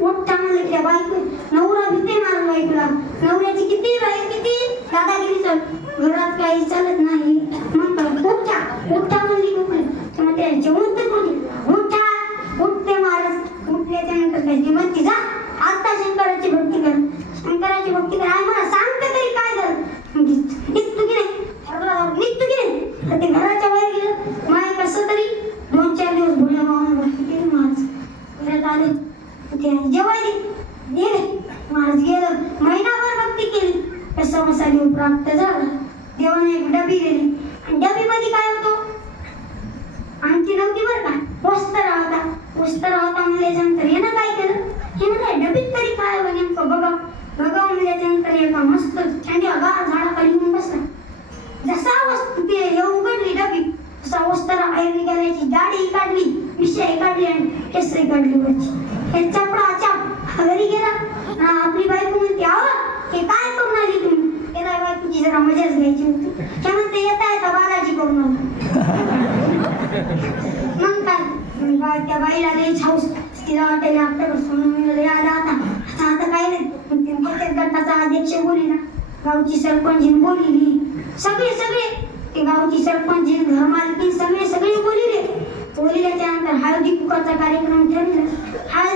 मोठा म्हणलं की त्या बायको. नवरा भीते मारून बायकोला. नवऱ्याची किती बाई किती दादागिरी चल घरात काही चालत नाही. मग काय, उठा उठा म्हणली उठली तेव्हा त्या जेवण तर कोणी उठा उठते मारस उठल्याच्या नंतर त्याची म्हणते जा आता शंकराची भक्ती कर शंकराची भक्ती कर आई मला सांगते तरी काय झालं म्हणते, निघतो की नाही अरे, निघतो की नाही तर ते घराच्या बाहेर गेलं माय कसं तरी दोन चार दिवस भोळ्या मावून भक्ती केली महाराज परत आले ते जेवायले. गेले. महाराज गेलं. महिनाभर भक्ती केली. कसं मसाली प्राप्त झाला. देवाने एक डबी दिली आणि डबीमध्ये काय होतो? आणखी नव्हती बरं का? वस्त्र होता वस्त्र होता म्हणल्याच्यानंतर यानं काय केलं? हे म्हणलं डबीत तरी काय हवं नेमकं? बघा. बघा म्हणल्याच्यानंतर एका मस्त थंडी गार झाडाखाली येऊन बसला. जसा वस्तू ते उघडली डबी तसा वस्त्र बाहेर निघाल्याची दाढी काढली मिशाई काढली आणि केसरी काढली वरची हे चपडा चाप घरी गेला आणि आपली बायको म्हणते आवा हे काय करून आली तुम्ही त्याला बायकोची मजाच घ्यायची होती? हे म्हणते येता येता बालाजी करून आलो. मग काय? बा- त्या बाईला लई हाऊस तिला वाटायला आपल्याकडे सोडून आला आता. आता आता काही नाही. मग ते प्रत्येक गटाचा अध्यक्ष बोली ना गावची सरपंच बोलिली. सगळे सगळे. ते गावची सरपंच घरमालकी सगळे सगळे बोली रे त्यानंतर हळदी कुकाचा कार्यक्रम ठरला. हा